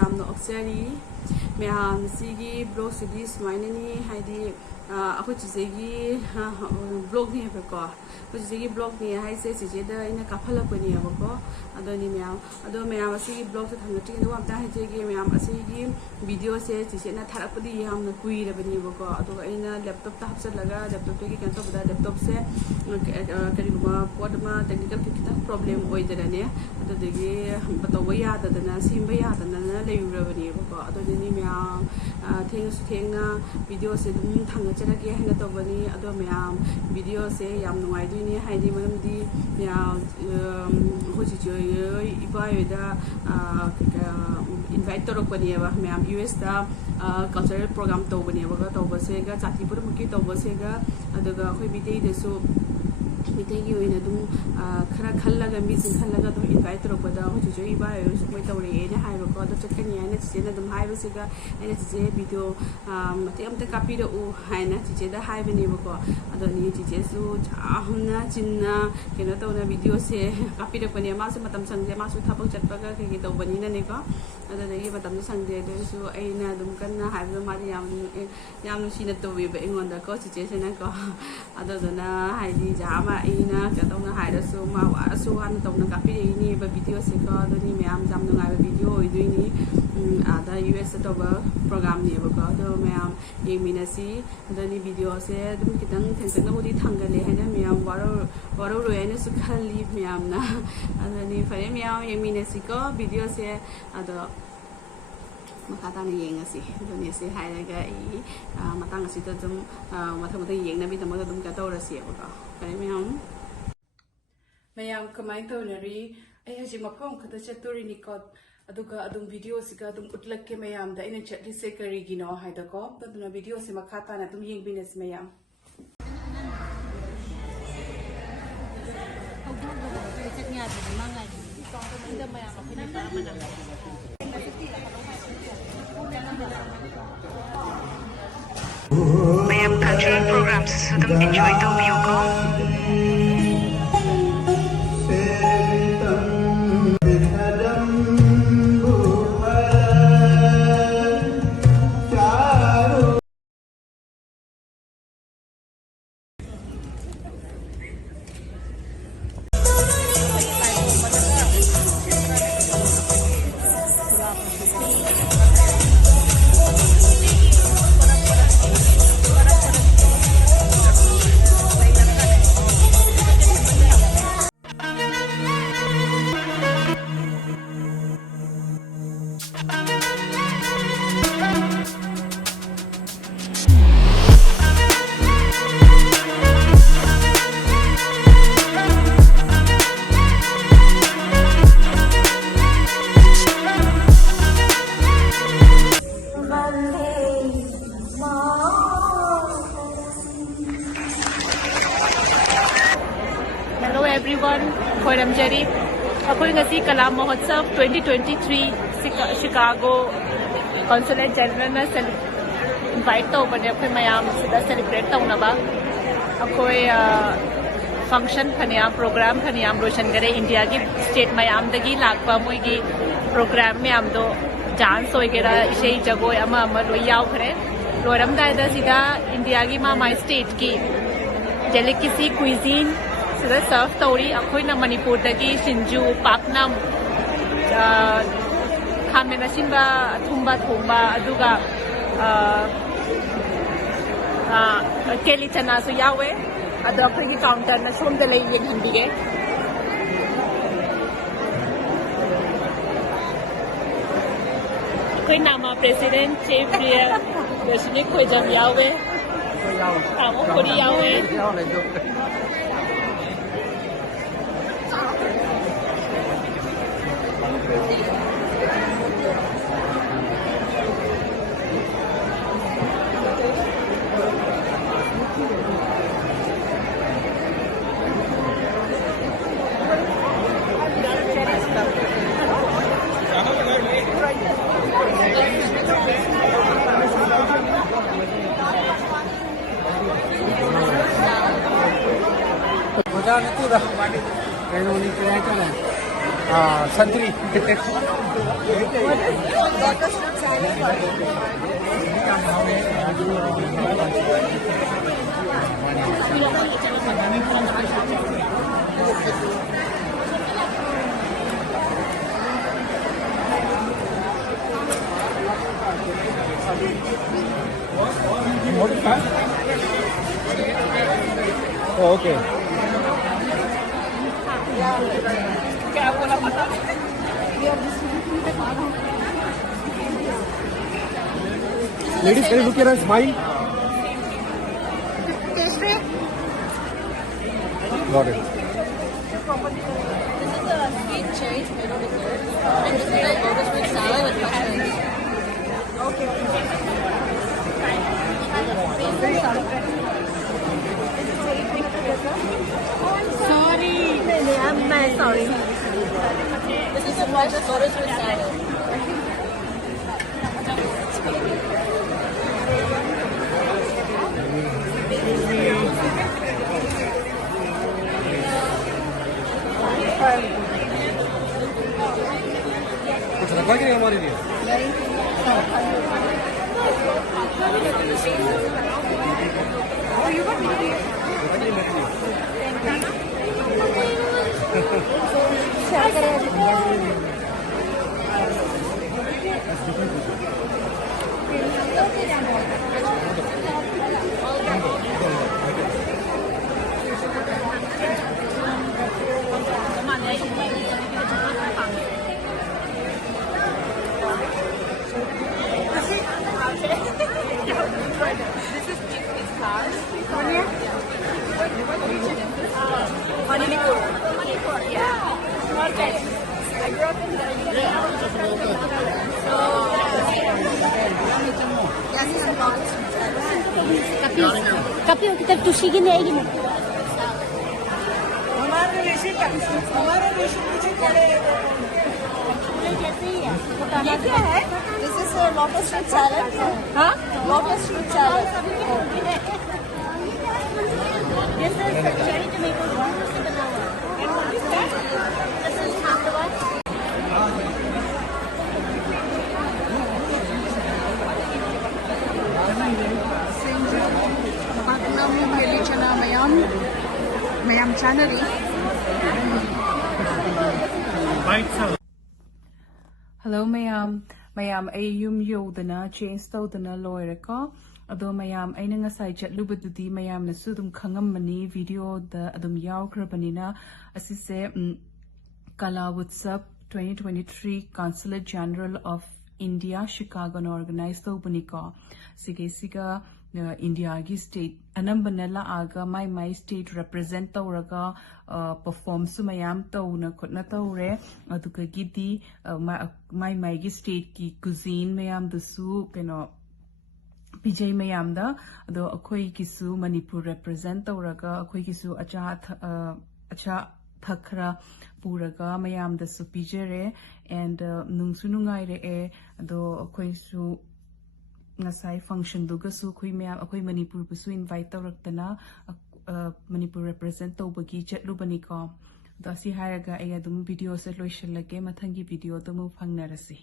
ꯌꯥꯝꯅ ꯑꯣꯛꯆꯔꯤ ꯃꯌꯥꯝ ꯁꯤꯒꯤ ꯕ꯭ꯂꯣꯒꯁꯤꯗꯤ ꯁꯨꯃꯥꯏꯅꯅꯤ ꯍꯥꯏꯗꯤ ꯑꯩꯈꯣꯏ ꯆꯤꯆꯦꯒꯤ ꯕ꯭ꯂꯣꯒꯅꯦꯕꯀꯣ ꯑꯩꯈꯣꯏ ꯆꯤꯆꯦꯒꯤ ꯕ꯭ꯂꯣꯒꯅꯦ ꯍꯥꯏꯁꯦ ꯆꯤꯆꯦꯗ ꯑꯩꯅ ꯀꯥꯞꯍꯜꯂꯛꯄꯅꯦꯕꯀꯣ ꯑꯗꯨꯅꯤ ꯃꯌꯥꯝ ꯑꯁꯤꯒꯤ ꯕ꯭ꯂꯣꯒꯁꯦ ꯊꯝꯒꯠꯇ꯭ꯔꯤꯉꯩꯗ ꯑꯝꯇ ꯍꯥꯏꯖꯒꯦ ꯃꯌꯥꯝ ꯑꯁꯤꯒꯤ ꯚꯤꯗꯤꯑꯣꯁꯦ ꯆꯤꯆꯦꯅ ꯊꯥꯔꯛꯄꯗꯤ ꯌꯥꯝꯅ ꯀꯨꯏꯔꯕꯅꯦꯕꯀꯣ ꯑꯗꯨꯒ ꯑꯩꯅ ꯂꯦꯞꯇꯣꯞꯇ ꯍꯥꯞꯆꯤꯜꯂꯒ ꯂꯦꯞꯇꯣꯞꯇꯒꯤ ꯀꯩꯅꯣ ꯇꯧꯕꯗ ꯂꯦꯞꯇꯣꯞꯁꯦ ꯀꯔꯤꯒꯨꯝꯕ ꯄꯣꯠ ꯑꯃ ꯇꯦꯛꯅꯤꯀꯦꯜ ꯈꯤꯇꯪ ꯄ꯭ꯔꯣꯕ꯭ꯂꯦꯝ ꯑꯣꯏꯗꯔꯅꯦ ꯑꯗꯨꯗꯒꯤ ꯇꯧꯕ ꯌꯥꯗꯗꯅ ꯁꯦꯝꯕ ꯌꯥꯗꯗꯅ ꯂꯩꯔꯨꯔꯕꯅꯦꯕꯀꯣ ꯑꯗꯨꯗꯤ ꯃꯌꯥꯝ ꯊꯦꯡꯅꯁꯨ ꯊꯦꯡꯅ ꯚꯤꯗꯤꯑꯣꯁꯦ ꯑꯗꯨꯝ ꯊꯥꯡꯒꯠꯆꯔꯒꯦ ꯍꯥꯏꯅ ꯇꯧꯕꯅꯤ ꯑꯗꯣ ꯃꯌꯥꯝ ꯚꯤꯗꯤꯑꯣꯁꯦ ꯌꯥꯝ ꯅꯨꯡꯉꯥꯏꯗꯣꯏꯅꯤ ꯍꯥꯏꯗꯤ ꯃꯔꯝꯗꯤ ꯑꯩꯈꯣꯏ ꯆꯤꯆꯦ ꯍꯣꯏ ꯏꯕꯥꯍꯣꯏꯗ ꯏꯟꯚꯥꯏꯠ ꯇꯧꯔꯛꯄꯅꯦꯕ ꯃꯌꯥꯝ ꯌꯨ.ꯑꯦꯁꯇ ꯀꯜꯆꯔꯦꯜ ꯄ꯭ꯔꯣꯒ꯭ꯔꯥꯝ ꯇꯧꯕꯅꯦꯕꯀꯣ ꯇꯧꯕꯁꯦꯒ ꯖꯥꯇꯤ ꯄꯨꯝꯅꯃꯛꯀꯤ ꯇꯧꯕꯁꯦꯒ ꯑꯗꯨꯒ ꯑꯩꯈꯣꯏ ꯃꯩꯇꯩꯗꯁꯨ ꯃꯩꯇꯩꯒꯤ ꯑꯣꯏꯅ ꯑꯗꯨꯝ ꯈꯔ ꯈꯜꯂꯒ ꯃꯤꯁꯤꯡ ꯈꯜꯂꯒ ꯑꯗꯨꯝ ꯏꯟꯚꯥꯏꯠ ꯇꯧꯔꯛꯄꯗ ꯑꯩꯈꯣꯏ ꯆꯤꯆꯦ ꯏꯕꯥꯍꯣꯏꯁꯨ ꯃꯣꯏ ꯇꯧꯔꯛꯑꯦꯅ ꯍꯥꯏꯕꯀꯣ ꯑꯗꯣ ꯆꯠꯀꯅꯤ ꯍꯥꯏꯅ ꯆꯤꯆꯦꯅ ꯑꯗꯨꯝ ꯍꯥꯏꯕꯁꯤꯒ ꯑꯩꯅ ꯆꯤꯆꯦ ꯚꯤꯗꯤꯑꯣ ꯃꯇꯦꯛ ꯑꯃꯇ ꯀꯥꯞꯄꯤꯔꯛꯎ ꯍꯥꯏꯅ ꯆꯤꯆꯦꯗ ꯍꯥꯏꯕꯅꯦꯕꯀꯣ ꯑꯗꯨꯅꯤ ꯆꯤꯆꯦꯁꯨ ꯌꯥꯝꯅ ꯆꯤꯟꯅ ꯀꯩꯅꯣ ꯇꯧꯅ ꯚꯤꯗꯤꯑꯣꯁꯦ ꯀꯥꯞꯄꯤꯔꯛꯄꯅꯦ ꯃꯥꯁꯨ ꯃꯇꯝ ꯁꯪꯗꯦ ꯃꯥꯁꯨ ꯊꯕꯛ ꯆꯠꯄꯒ ꯀꯩꯀꯩ ꯇꯧꯕꯅꯤꯅꯅꯦꯀꯣ ꯑꯗꯨꯗꯒꯤ ꯃꯇꯝꯗꯣ ꯁꯪꯗꯦ ꯑꯗꯨꯁꯨ ꯑꯩꯅ ꯑꯗꯨꯝ ꯀꯟꯅ ꯍꯥꯏꯕꯗꯣ ꯃꯥꯗꯤ ꯌꯥꯝ ꯅꯨꯡꯁꯤꯅ ꯇꯧꯕꯤꯕ ꯑꯩꯉꯣꯟꯗꯀꯣ ꯆꯤꯆꯦꯁꯤꯅꯀꯣ ꯑꯗꯨꯗꯨꯅ ꯍꯥꯏꯗꯤ ꯑꯃ ꯑꯩꯅ ꯀꯩꯅꯣ ꯇꯧꯅ ꯍꯥꯏꯔꯁꯨ ꯃꯥ ꯋꯥꯔꯁꯨ ꯋꯥꯅ ꯇꯧꯅ ꯀꯥꯞꯄꯤꯔꯛꯏꯅꯦꯕ ꯚꯤꯗꯤꯑꯣꯁꯦꯀꯣ ꯑꯗꯨꯅꯤ ꯃꯌꯥꯝ ꯌꯥꯝ ꯅꯨꯡꯉꯥꯏꯕ ꯚꯤꯗꯤꯑꯣ ꯑꯣꯏꯗꯣꯏꯅꯤ ꯑꯥꯗ ꯌꯨ.ꯑꯦꯁꯇ ꯇꯧꯕ ꯄ꯭ꯔꯣꯒ꯭ꯔꯥꯝꯅꯦꯕꯀꯣ ꯑꯗꯣꯃꯌꯥꯝ ꯌꯦꯡꯃꯤꯟꯅꯁꯤ ꯑꯗꯨꯅꯤ ꯚꯤꯗꯤꯑꯣꯁꯦ ꯑꯗꯨꯝ ꯈꯤꯇꯪ ꯊꯦꯡꯇꯛꯅꯕꯨꯗꯤ ꯊꯥꯡꯒꯠꯂꯦ ꯍꯥꯏꯅ ꯃꯌꯥꯝ ꯋꯥꯔꯧꯔꯣꯏ ꯍꯥꯏꯅꯁꯨ ꯈꯜꯂꯤ ꯃꯌꯥꯝꯅ ꯑꯗꯨꯅꯤ ꯐꯔꯦ ꯃꯌꯥꯝ ꯌꯦꯡꯃꯤꯟꯅꯁꯤꯀꯣ ꯚꯤꯗꯤꯑꯣꯁꯦ ꯑꯗꯣ ꯃꯈꯥ ꯇꯥꯅ ꯌꯦꯡꯉꯁꯤ ꯑꯗꯨꯅꯤ ꯁꯤ ꯍꯥꯏꯔꯒ ꯑꯩ ꯃꯇꯥꯡ ꯑꯁꯤꯗ ꯑꯗꯨꯝ ꯃꯊꯪ ꯌꯦꯡꯅꯕꯒꯤꯗꯃꯛꯇ ꯑꯗꯨꯝ ꯀꯩꯅꯣ ꯇꯧꯔꯁꯦꯕꯀꯣ ꯐꯔꯦ ꯃꯌꯥꯝ ꯀꯃꯥꯏꯅ ꯇꯧꯅꯔꯤ ꯑꯩ ꯍꯧꯖꯤꯛ ꯃꯐꯝ ꯑꯃꯈꯛꯇ ꯆꯠꯇꯣꯔꯤꯅꯤꯀꯣ ꯑꯗꯨꯒ ꯑꯗꯨꯝ ꯚꯤꯗꯤꯑꯣꯁꯤꯒ ꯑꯗꯨꯝ ꯎꯠꯂꯛꯀꯦ ꯃꯌꯥꯝꯗ ꯑꯩꯅ ꯆꯠꯂꯤꯁꯦ ꯀꯔꯤꯒꯤꯅꯣ ꯍꯥꯏꯗꯀꯣ ꯑꯗꯨꯅ ꯚꯤꯗꯤꯑꯣꯁꯦ ꯃꯈꯥ ꯇꯥꯅ ꯑꯗꯨꯝ ꯌꯦꯡꯃꯤꯟꯅꯁꯤ ꯃꯌꯥꯝ mayam cultural programs adum enjoy tawbiyuko Hello everyone, Khoiram Jari. Akoi ngasi Kala Mahotsav 2023 Chicago Consulate General na invite tawbane akoi mayam sida celebrate tawnaba. Akoi function phaniyam program phaniyam roshan gare India gi state mayam dagi lakpa moi gi program mayam do dance hoigera isei jagoi ama loi yaw khare. Loram dai da sida India gi ma my state ki delicacy cuisine sida serve tawri akoi na Manipur dagi sinju paknam khamena simba thumba thumba aduga keli chana su yawe adu akoi gi counter na somda lei yeng hindige akoi nama president chief President Khoijam yawe amo kori yawe Itu dah. Kayak ni kira-kira. Santri. Oh, okay. Ladies, can you look here and smile? Got it. This is a sweet cherry tomato dessert. And this is a lotus root salad with mushrooms. Sorry. I'm sorry. This is a lotus root salad. कुछ रखा कि नहीं हमारे लिए? Kapi kita tushigin na egin. ये क्या है? This is a lotus root salad. हाँ? Lotus root salad. This is cherry tomato से बना हुआ. And what is that? This is hamdawat. Mayam channel. Hello, mayam. Mayam, ay yodana, change todana loireka. Ado mayam, ay nga sa chat lubadudi mayam na sudum kangam mani video da adum yaw krabanina asise Kala WhatsApp 2023 Consulate General of India Chicago na organized to bunika. Sige India gi state anambanela aga my state represent tawraga perform sumayam tawna khotna tawre aduka gidi my gi state ki cuisine mayam dusu keno PJ mayam da ado akhoi kisu Manipur represent tawraga akhoi kisu acha thakra puraga mayam da su pijere and nungsu nungai re ado akhoi su ngasai function duga su khui mayam akhoi Manipur busu invite tawraktana Manipur represent tawbagi chatlubani ko da si haraga ay adum video se loishalage mathangi video to mu phangnarasi.